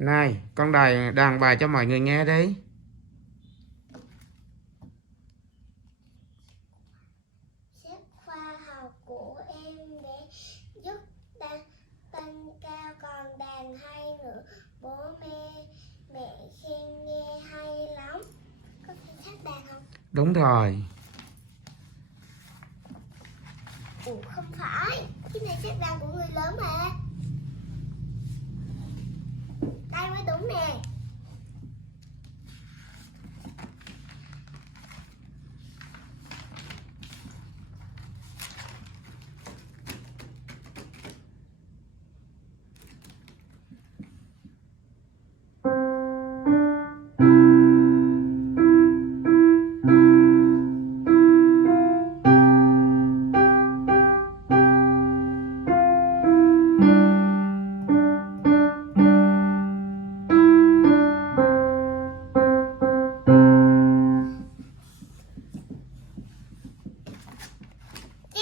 Này, con đàn bài cho mọi người nghe đi. Sách khoa học của em để giúp tăng cao, còn đàn hay nữa. Bố mẹ khen nghe hay lắm. Có phải sách đàn không? Đúng rồi. Ủa không phải, cái này sách đàn của người lớn mà. Đây mới đúng nè.